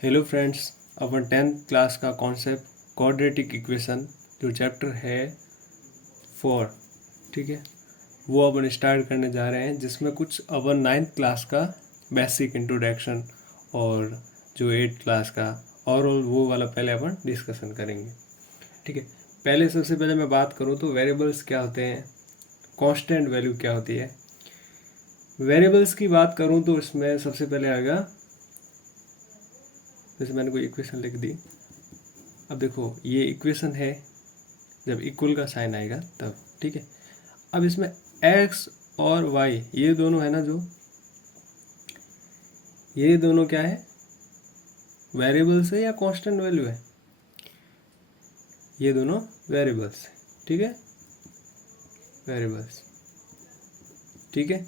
Hello friends, अपन 10th class का concept quadratic equation जो chapter है 4, ठीक है, वो अपन स्टार्ट करने जा रहे हैं, जिसमें कुछ अपन 9th क्लास का बेसिक इंट्रोडक्शन और जो 8th क्लास का ओवरऑल वो वाला पहले अपन डिस्कशन करेंगे। ठीक है, पहले सबसे पहले मैं बात करूँ तो वेरिएबल्स क्या होते हैं, कांस्टेंट वैल्यू क्या होती है। वेरिएबल्स की बात करूँ तो इसमें सबसे पहले आएगा, जैसे मैंने कोई इक्वेशन लिख दी। अब देखो ये इक्वेशन है, जब इक्वल का साइन आएगा तब, ठीक है। अब इसमें x और y ये दोनों है ना, जो ये दोनों क्या है, वेरिएबल्स है या कांस्टेंट वैल्यू है, ये दोनों वेरिएबल्स है, ठीक है, वेरिएबल्स, ठीक है।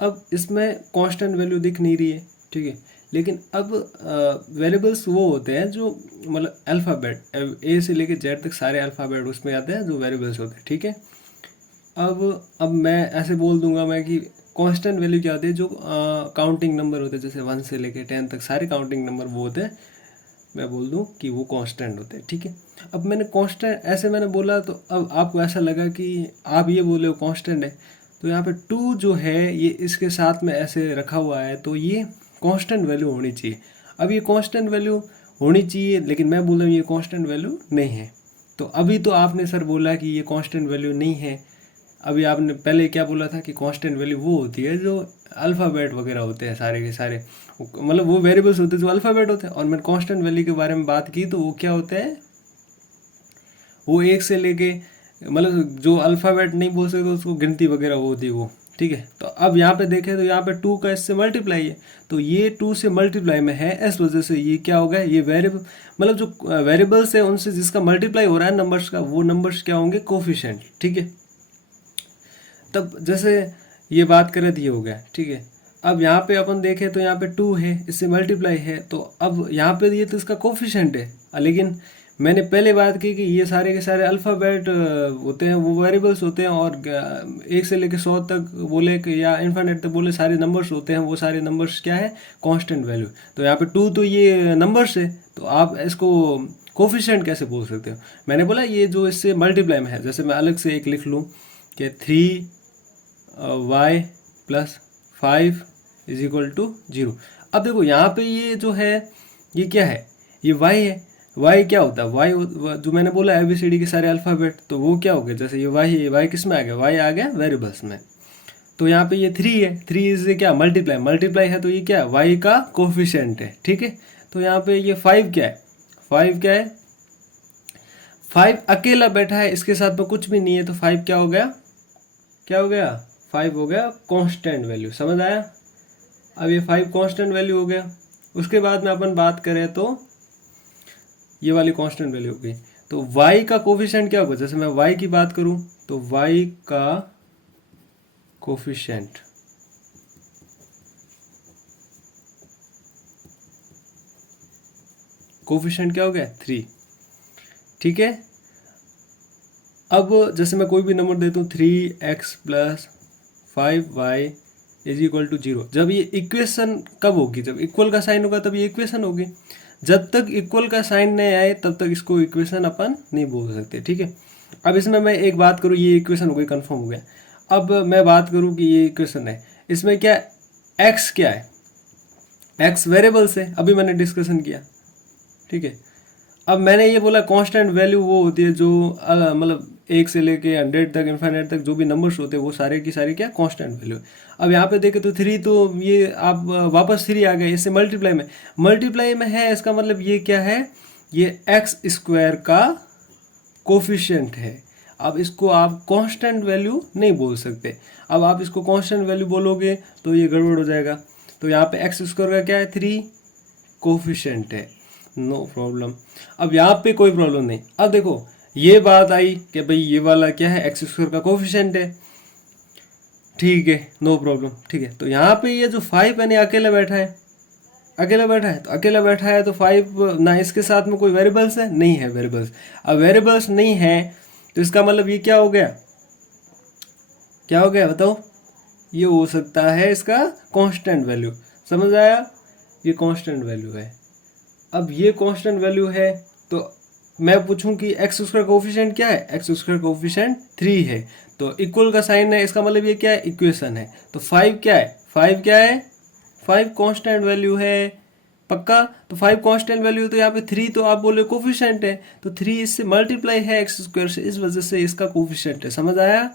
अब इसमें कांस्टेंट वैल्यू दिख नहीं रही है, ठीक है, लेकिन अब वेरिएबल्स वो होते हैं जो मतलब अल्फ़ाबेट ए से लेके जेड तक सारे अल्फ़ाबेट उसमें आते हैं जो वेरिएबल्स होते हैं, ठीक है। अब मैं ऐसे बोल दूंगा मैं कि कांस्टेंट वैल्यू क्या होती है, जो काउंटिंग नंबर होते हैं, जैसे 1 से लेके 10 तक सारे काउंटिंग नंबर वो होते हैं, मैं बोल दूं कि वो कांस्टेंट होते हैं, ठीक है। अब मैंने कांस्टेंट ऐसे मैंने बोला तो अब आपको ऐसा लगा कि आप ये बोले हो कांस्टेंट है, तो यहाँ पे 2 जो है ये इसके साथ में ऐसे रखा हुआ है, तो ये कांस्टेंट वैल्यू होनी चाहिए। अब ये कांस्टेंट वैल्यू होनी चाहिए, लेकिन मैं बोल रहा हूँ ये कांस्टेंट वैल्यू नहीं है। तो अभी तो आपने सर बोला कि ये कांस्टेंट वैल्यू नहीं है। अभी आपने पहले क्या बोला था कि कांस्टेंट वैल्यू वो होती है जो अल्फ़ाबेट वगैरह होते हैं सारे के सारे, मतलब वो वेरिएबल्स होते हैं जो अल्फ़ाबेट होते हैं। और मैंने कांस्टेंट वैल्यू के बारे में बात की तो वो क्या होते हैं, वो एक से लेके मतलब जो अल्फ़ाबेट नहीं बोल सकते उसको गिनती वगैरह वो होती है वो, ठीक है। तो अब यहाँ पे देखें तो यहाँ पे 2 का इससे मल्टीप्लाई है, तो ये 2 से मल्टीप्लाई में है, इस वजह से ये क्या होगा, ये वेरिएबल मतलब जो वेरिएबल्स है उनसे जिसका मल्टीप्लाई हो रहा है नंबर्स का, वो नंबर्स क्या होंगे, कोफिशिएंट, ठीक है। तब जैसे ये बात करें तो ये हो गया, ठीक है। अब यहाँ पे अपन देखें तो यहाँ पे 2 है, इससे मल्टीप्लाई है, तो अब यहाँ पे ये तो इसका कोफिशिएंट है। लेकिन मैंने पहले बात की कि ये सारे के सारे अल्फ़ाबेट होते हैं, वो वेरिएबल्स होते हैं, और 1 से लेकर 100 तक बोले या इन्फिनिट तक बोले सारे नंबर्स होते हैं, वो सारे नंबर्स क्या है, कांस्टेंट वैल्यू। तो यहाँ पे 2 तो ये नंबर्स है, तो आप इसको कोफिशिएंट कैसे बोल सकते हो। मैंने बोला ये जो इससे मल्टीप्लाई में है, जैसे मैं अलग से एक लिख लूँ कि 3y plus 5 is equal to 0। अब देखो यहाँ पे ये जो है ये क्या है, ये y है। y क्या होता है, y जो मैंने बोला ABCD के सारे अल्फ़ाबेट, तो वो क्या हो गया, जैसे ये y है, y किस में आ गया, y आ गया वेरिएबल्स में। तो यहाँ पे ये 3 है, 3 इज क्या, मल्टीप्लाई, मल्टीप्लाई है, तो ये क्या है, y का कोफिशिएंट है, ठीक है। तो यहाँ पे ये 5 क्या है, 5 क्या है, 5 अकेला बैठा है, इसके साथ में कुछ भी नहीं है, तो 5 क्या हो गया, क्या हो गया, 5 हो गया कांस्टेंट वैल्यू, समझ आया। अब ये 5 कांस्टेंट वैल्यू हो गया। उसके बाद में अपन बात करें तो ये वाली कांस्टेंट वैल्यू हो गई। तो y का कोफिशिएंट क्या होगा, जैसे मैं y की बात करूं तो y का कोफिशिएंट कोफिशिएंट क्या हो गया, 3, ठीक है। अब जैसे मैं कोई भी नंबर देता हूँ 3x plus 5y is equal to 0, जब ये इक्वेशन कब होगी, जब इक्वल का साइन होगा तब ये इक्वेशन होगी। जब तक इक्वल का साइन नहीं आए तब तक इसको इक्वेशन अपन नहीं बोल सकते, ठीक है। अब इसमें मैं एक बात करूँ, ये इक्वेशन हो गई, कन्फर्म हो गया। अब मैं बात करूँ कि ये इक्वेशन है, इसमें क्या x क्या है, x वेरिएबल्स है, अभी मैंने डिस्कशन किया, ठीक है। अब मैंने ये बोला कांस्टेंट वैल्यू वो होती है जो मतलब 1 से लेके 100 तक, इन्फिनिट तक जो भी नंबर्स होते हैं वो सारे की सारी क्या कांस्टेंट वैल्यू। अब यहाँ पे देखें तो 3, तो ये आप वापस 3 आ गए, इससे मल्टीप्लाई में है, इसका मतलब ये क्या है, ये एक्स स्क्वायर का कोफिशिएंट है। अब इसको आप कांस्टेंट वैल्यू नहीं बोल सकते। अब आप इसको कांस्टेंट वैल्यू बोलोगे तो ये गड़बड़ हो जाएगा। तो यहाँ पे एक्स स्क्वायर का क्या है, 3 कोफिशिएंट है, नो प्रॉब्लम। अब यहाँ पे कोई प्रॉब्लम नहीं। अब देखो ये बात आई कि भाई ये वाला क्या है, एक्स स्क्वायर का कोफिशिएंट है, ठीक है, नो प्रॉब्लम, ठीक है। तो यहाँ पे ये जो 5 है ना अकेला बैठा है, अकेला बैठा है, तो अकेला बैठा है तो 5 ना, इसके साथ में कोई वेरिएबल्स है, नहीं है वेरिएबल्स। अब वेरिएबल्स नहीं है तो इसका मतलब ये क्या हो गया, क्या हो गया बताओ, ये हो सकता है इसका कांस्टेंट वैल्यू, समझ आया, ये कांस्टेंट वैल्यू है, अब ये कांस्टेंट वैल्यू है, तो मैं पूछूं कि एक्स स्क्वायर कोफिशिएंट क्या है, एक्स स्क्वायर कोफिशिएंट 3 है, तो इक्वल का साइन है, इसका मतलब ये क्या है, इक्वेशन है। तो 5 क्या है, 5 क्या है, 5 कांस्टेंट वैल्यू है, पक्का। तो 5 कांस्टेंट वैल्यू, तो यहाँ पे 3 तो आप बोले कोफिशिएंट है, तो 3 इससे मल्टीप्लाई है एक्स स्क्वायर से, इस वजह से इसका कोफिशिएंट है। समझ आया।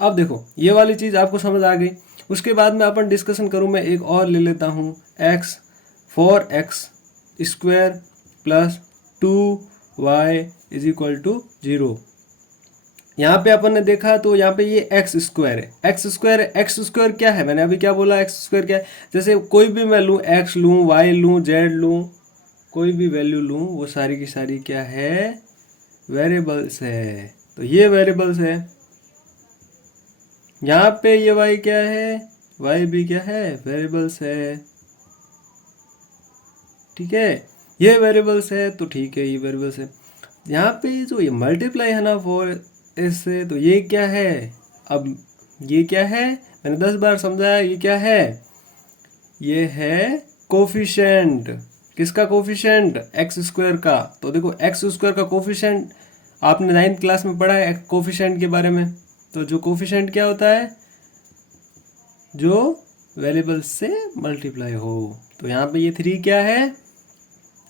अब देखो ये वाली चीज आपको समझ आ गई। उसके बाद में अपन डिस्कशन करूं, मैं एक और ले लेता हूं, x 4x square plus 2y is equal to 0। यहाँ पे अपन ने देखा तो यहाँ पे ये एक्स स्क्वायर है, एक्स स्क्वायर है। एक्स स्क्वायर क्या है, मैंने अभी क्या बोला, एक्स स्क्वायर क्या है, जैसे कोई भी मैं लूँ, एक्स लूँ, वाई लूँ, जेड लूँ, कोई भी वैल्यू लूँ, वो सारी की सारी क्या है, वेरिएबल्स है। तो ये वेरिएबल्स है, यहाँ पे ये वाई क्या है, वाई भी क्या है, वेरिएबल्स है, ठीक है, ये वेरिएबल्स है, तो ठीक है, ये वेरिएबल्स है। यहाँ पे जो ये मल्टीप्लाई है ना 4 से, तो ये क्या है, अब ये क्या है, मैंने 10 बार समझाया, ये क्या है, ये है कोफिशिएंट। किसका कोफिशिएंट, एक्स स्क्वायर का। तो देखो एक्स स्क्वायर का कोफिशिएंट आपने 9th क्लास में पढ़ा है कोफिशिएंट के बारे में। तो जो कोफिशिएंट क्या होता है, जो वेरिएबल से मल्टीप्लाई हो। तो यहाँ पे ये 3 क्या है,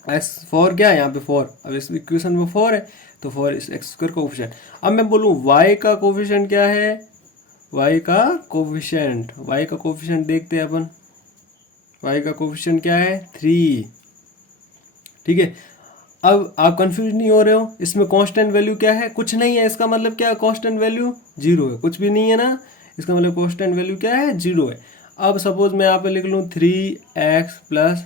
एक्स 4 क्या है, यहाँ पे 4, अब इस इक्वेशन में 4 है, तो 4 इस एक्स स्क्वायर कोफिशिएंट। अब मैं बोलूँ वाई का कोफिशिएंट क्या है, वाई का कोफिशिएंट, वाई का कोफिशिएंट देखते हैं अपन, वाई का कोफिशिएंट क्या है, 3, ठीक है। अब आप कंफ्यूज नहीं हो रहे हो, इसमें कांस्टेंट वैल्यू क्या है, कुछ नहीं है, इसका मतलब क्या है, कांस्टेंट वैल्यू 0 है, कुछ भी नहीं है ना, इसका मतलब कांस्टेंट वैल्यू क्या है, 0 है। अब सपोज मैं यहाँ पे लिख लूँ 3x plus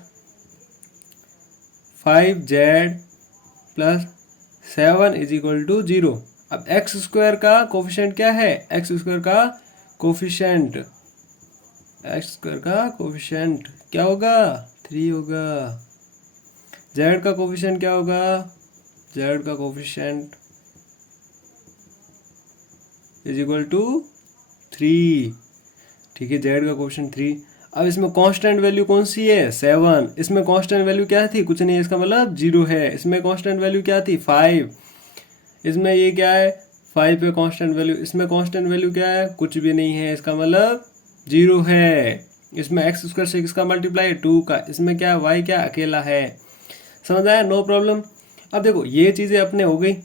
5z plus 7 is equal to 0। अब एक्स स्क्वायर का कोफिशिएंट क्या है, एक्स स्क्वायर का कोफिशिएंट, एक्स स्क्वायर का कोफिशिएंट क्या होगा, 3 होगा। जेड का कोफिशिएंट क्या होगा, जेड का कोफिशिएंट इज इक्वल टू 3, ठीक है, जेड का कोफिशिएंट 3। अब इसमें कांस्टेंट वैल्यू कौन सी है, 7। इसमें कांस्टेंट वैल्यू क्या थी, कुछ नहीं, इसका मतलब 0 है। इसमें कांस्टेंट वैल्यू क्या थी, 5। इसमें ये क्या है, 5 पे कांस्टेंट वैल्यू, इसमें कांस्टेंट वैल्यू क्या है, कुछ भी नहीं है, इसका मतलब 0 है। इसमें एक्स स्क्वायर से किसका मल्टीप्लाई है, 2 का। इसमें क्या, वाई क्या अकेला है। समझ आया, नो प्रॉब्लम। अब देखो ये चीज़ें अपने हो गई,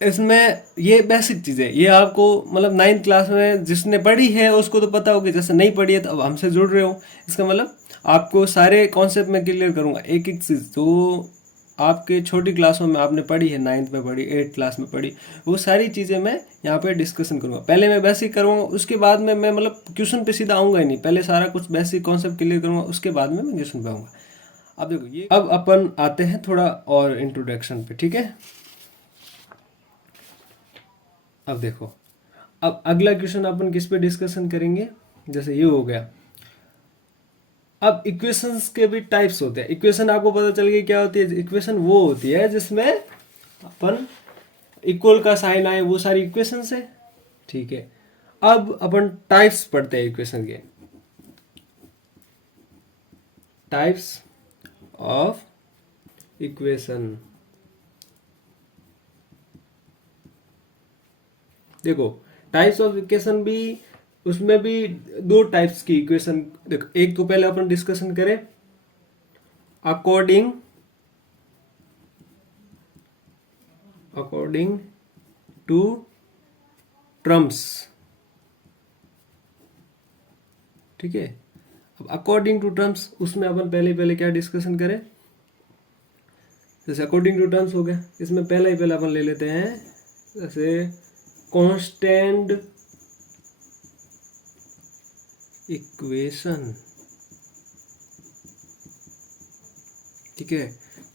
इसमें ये बेसिक चीज़ें, ये आपको मतलब 9th क्लास में जिसने पढ़ी है उसको तो पता होगी, जैसे नहीं पढ़ी है तो अब हमसे जुड़ रहे हो, इसका मतलब आपको सारे कॉन्सेप्ट में क्लियर करूंगा, एक एक चीज़ जो आपके छोटी क्लासों में आपने पढ़ी है, 9th में पढ़ी, 8th क्लास में पढ़ी, वो सारी चीज़ें मैं यहाँ पे डिस्कशन करूँगा। पहले मैं बेसिक करूँगा, उसके बाद में मैं मतलब क्वेश्चन पे सीधा आऊँगा ही नहीं, पहले सारा कुछ बेसिक कॉन्सेप्ट क्लियर करूँगा, उसके बाद में मैं क्वेश्चन पे आऊँगा। अब देखो ये, अब अपन आते हैं थोड़ा और इंट्रोडक्शन पे, ठीक है। अब देखो, अब अगला क्वेश्चन अपन किस पे डिस्कशन करेंगे, जैसे ये हो गया। अब इक्वेशंस के भी टाइप्स होते हैं। इक्वेशन आपको पता चल गई क्या होती है, इक्वेशन वो होती है जिसमें अपन इक्वल का साइन आए, वो सारी इक्वेशंस है, ठीक है। अब अपन टाइप्स पढ़ते हैं इक्वेशन के, टाइप्स ऑफ इक्वेशन। देखो टाइप्स ऑफ इक्वेशन भी, उसमें भी 2 टाइप्स की इक्वेशन, देखो एक तो पहले अपन डिस्कशन करें अकॉर्डिंग टू टर्म्स, ठीक है। अब अकॉर्डिंग टू टर्म्स, उसमें अपन पहले क्या डिस्कशन करें, जैसे अकॉर्डिंग टू टर्म्स हो गया, इसमें पहले अपन ले लेते हैं जैसे कांस्टेंट इक्वेशन, ठीक है,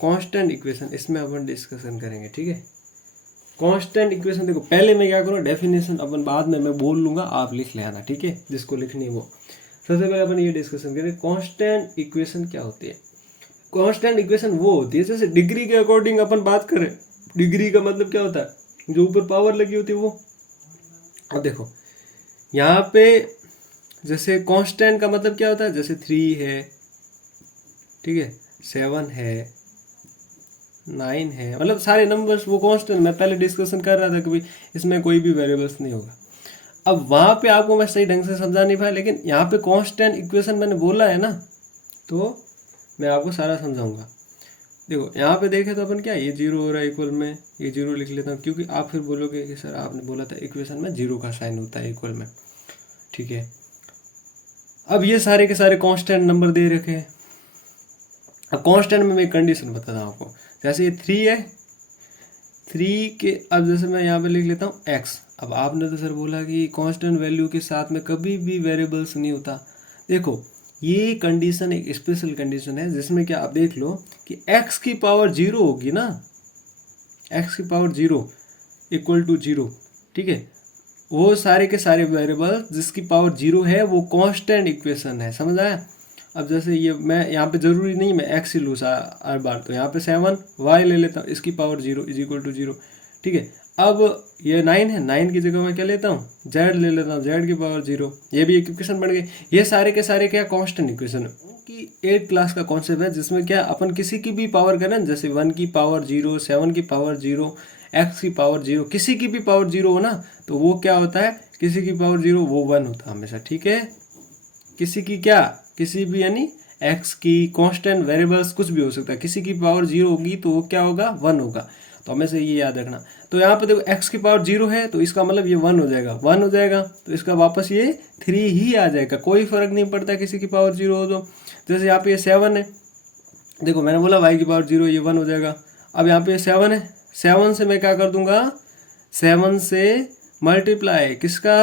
कांस्टेंट इक्वेशन, इसमें अपन डिस्कशन करेंगे, ठीक है। कांस्टेंट इक्वेशन देखो, पहले मैं क्या करूँ, डेफिनेशन अपन बाद में मैं बोल लूंगा, आप लिख लेना, ठीक है, जिसको लिखनी है वो। सबसे पहले अपन ये डिस्कशन करें कांस्टेंट इक्वेशन क्या होती है। कांस्टेंट इक्वेशन वो होती है, जैसे डिग्री के अकॉर्डिंग अपन बात करें, डिग्री का मतलब क्या होता है, जो ऊपर पावर लगी होती है वो। अब देखो यहाँ पे जैसे कांस्टेंट का मतलब क्या होता है, जैसे 3 है, ठीक है, 7 है, 9 है, मतलब सारे नंबर्स वो कांस्टेंट। मैं पहले डिस्कशन कर रहा था कि भाई इसमें कोई भी वेरिएबल्स नहीं होगा। अब वहाँ पे आपको मैं सही ढंग से समझा नहीं पाया, लेकिन यहाँ पे कांस्टेंट इक्वेशन मैंने बोला है ना, तो मैं आपको सारा समझाऊंगा। देखो यहाँ पे देखे तो अपन क्या, ये 0 हो रहा है इक्वल में, ये 0 लिख लेता हूँ, क्योंकि आप फिर बोलोगे कि सर आपने बोला था इक्वेशन में 0 का साइन होता है इक्वल में, ठीक है। अब ये सारे के सारे कांस्टेंट नंबर दे रखे हैं। अब कांस्टेंट में मैं एक कंडीशन बताता हूँ आपको। जैसे ये 3 है, 3 के, अब जैसे मैं यहाँ पे लिख लेता हूँ x। अब आपने तो सर बोला कि कांस्टेंट वैल्यू के साथ में कभी भी वेरिएबल्स नहीं होता। देखो ये कंडीशन एक स्पेशल कंडीशन है, जिसमें क्या आप देख लो कि x की पावर 0 होगी ना, x की पावर 0 इक्वल टू 0, ठीक है। वो सारे के सारे वेरिएबल जिसकी पावर 0 है वो कांस्टेंट इक्वेशन है, समझ आया। अब जैसे ये मैं यहाँ पे जरूरी नहीं मैं x ही लूँ हर बार, तो यहाँ पे 7 y ले लेता हूँ, इसकी पावर 0 इज इक्वल टू 0, ठीक है। अब ये 9 है, 9 की जगह मैं क्या लेता हूँ, z ले लेता हूँ, z की पावर 0, ये भी एक इक्वेशन बन गई। ये सारे के सारे क्या कांस्टेंट इक्वेशन है कि 8 क्लास का कॉन्सेप्ट है, जिसमें क्या अपन किसी की भी पावर करें, जैसे 1 की पावर 0, 7 की पावर 0, x की पावर 0, किसी की भी पावर 0 हो ना, तो वो क्या होता है, किसी की पावर 0 वो 1 होता है हमेशा, ठीक है। किसी की क्या, किसी भी यानी x की, कांस्टेंट वेरिएबल्स कुछ भी हो सकता है, किसी की पावर 0 होगी तो वो क्या होगा, 1 होगा। तो हमेशा ये याद रखना। तो यहाँ पे देखो x की पावर 0 है, तो इसका मतलब ये 1 हो जाएगा, 1 हो जाएगा तो इसका वापस ये 3 ही आ जाएगा, कोई फर्क नहीं पड़ता किसी की पावर 0 हो तो। जैसे यहाँ पे ये 7 है, देखो मैंने बोला y की पावर 0, ये 1 हो जाएगा। अब यहाँ पे 7 है, 7 से मैं क्या कर दूंगा, 7 से मल्टीप्लाई किसका,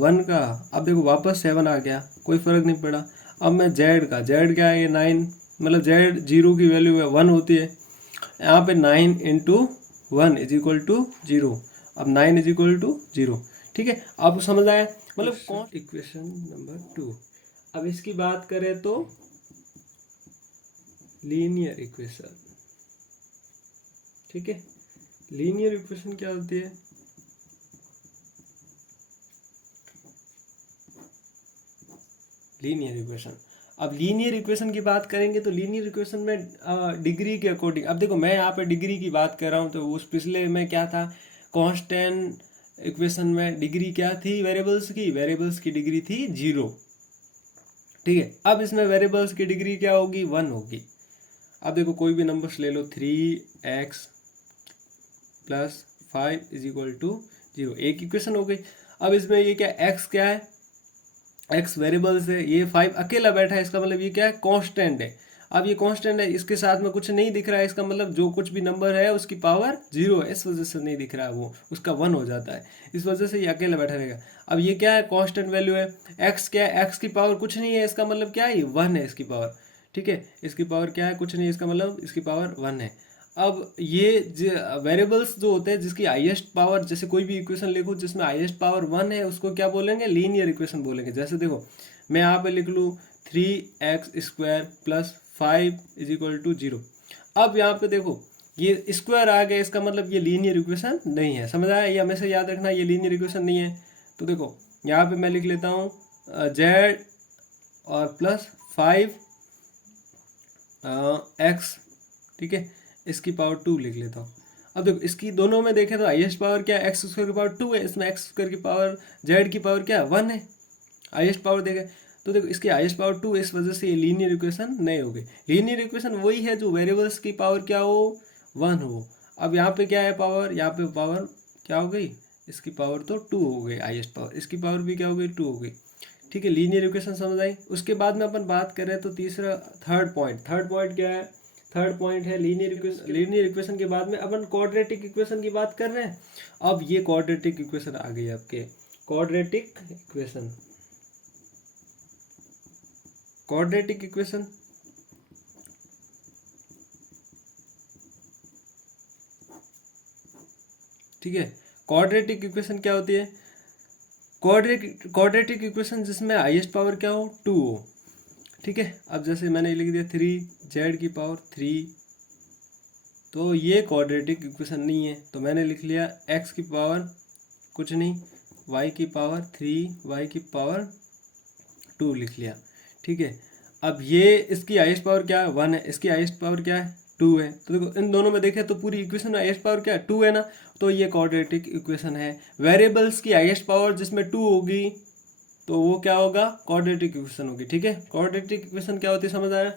1 का। अब देखो वापस 7 आ गया, कोई फर्क नहीं पड़ा। अब मैं z का, z क्या है, ये 9, मतलब z 0 की वैल्यू है 1 होती है। यहाँ पे 9 इंटू 1 इज इक्वल टू 0। अब 9 इज इक्वल टू 0, ठीक है। आपको समझ आया, मतलब कौन इक्वेशन नंबर 2। अब इसकी बात करें तो लीनियर इक्वेशन, ठीक है। लीनियर इक्वेशन क्या होती है, लीनियर इक्वेशन। अब लीनियर इक्वेशन की बात करेंगे तो लीनियर इक्वेशन में डिग्री के अकॉर्डिंग, अब देखो मैं यहाँ पे डिग्री की बात कर रहा हूँ, तो उस पिछले में क्या था, कांस्टेंट इक्वेशन में डिग्री क्या थी, वेरिएबल्स की डिग्री थी 0, ठीक है। अब इसमें वेरिएबल्स की डिग्री क्या होगी, 1 होगी। अब देखो कोई भी नंबर्स ले लो, 3x plus 5 is equal to 0, एक इक्वेशन हो गई। अब इसमें ये क्या, x क्या है, x वेरिएबल्स है, ये 5 अकेला बैठा है, इसका मतलब ये क्या है, कांस्टेंट है। अब ये कांस्टेंट है, इसके साथ में कुछ नहीं दिख रहा है, इसका मतलब जो कुछ भी नंबर है उसकी पावर 0 है, इस वजह से नहीं दिख रहा है, वो उसका 1 हो जाता है, इस वजह से ये अकेला बैठा रहेगा। अब ये क्या है, कांस्टेंट वैल्यू है। x क्या है, x की पावर कुछ नहीं है, इसका मतलब क्या है, 1 है इसकी पावर, ठीक है। इसकी पावर क्या है, कुछ नहीं, इसका मतलब इसकी पावर 1 है। अब ये वेरिएबल्स जो होते हैं जिसकी हाईएस्ट पावर, जैसे कोई भी इक्वेशन लिखो जिसमें हाईएस्ट पावर 1 है, उसको क्या बोलेंगे, लीनियर इक्वेशन बोलेंगे। जैसे देखो मैं यहाँ पे लिख लूँ 3x² plus 5 is equal to 0। अब यहाँ पे देखो ये स्क्वायर आ गया, इसका मतलब ये लीनियर इक्वेशन नहीं है, समझ आया। ये हमेशा याद रखना, ये लीनियर इक्वेशन नहीं है। तो देखो यहाँ पे मैं लिख लेता हूँ z और प्लस 5 x, ठीक है, इसकी पावर 2 लिख लेता हूँ। अब देखो इसकी दोनों में देखें तो हाईएस्ट पावर क्या है, x² की पावर 2 है, इसमें x² की पावर, z की पावर क्या है, 1 है, हाईएस्ट पावर देखें तो देखो इसकी हाईएस्ट पावर 2, इस वजह से ये लीनियर इक्वेशन नहीं होगी। लीनियर इक्वेशन वही है जो वेरिएबल्स की पावर क्या हो, 1 हो। अब यहाँ पे क्या है पावर, यहाँ पे पावर क्या हो गई, इसकी पावर तो 2 हो गई, हाईएस्ट पावर, इसकी पावर भी क्या हो गई, 2 हो गई, ठीक है। लीनियर इक्वेशन समझ आई। उसके बाद में अपन बात करें तो तीसरा, थर्ड पॉइंट क्या है, थर्ड पॉइंट है लीनियर इक्वेशन। लीनियर इक्वेशन के बाद में अपन क्वाड्रेटिक इक्वेशन की बात कर रहे हैं। अब ये क्वाड्रेटिक इक्वेशन आ गई आपके, क्वाड्रेटिक इक्वेशन, ठीक है। क्वाड्रेटिक इक्वेशन क्या होती है, क्वाड्रेटिक इक्वेशन जिसमें हाईएस्ट पावर क्या हो, 2 हो, ठीक है। अब जैसे मैंने लिख दिया 3z की पावर 3, तो ये क्वाड्रेटिक इक्वेशन नहीं है, तो मैंने लिख लिया x की पावर कुछ नहीं, y की पावर 3, y की पावर 2 लिख लिया, ठीक है। अब ये इसकी हाईएस्ट पावर क्या है 1 है, इसकी हाईएस्ट पावर क्या है 2 है। तो देखो इन दोनों में देखें तो पूरी इक्वेशन में हाईएस्ट पावर क्या है 2 है ना, तो ये क्वाड्रेटिक इक्वेशन है। वेरिएबल्स की हाईएस्ट पावर जिसमें 2 होगी तो वो क्या होगा क्वाड्रेटिक इक्वेशन होगी। ठीक है, क्वाड्रेटिक इक्वेशन क्या होती है समझ आया।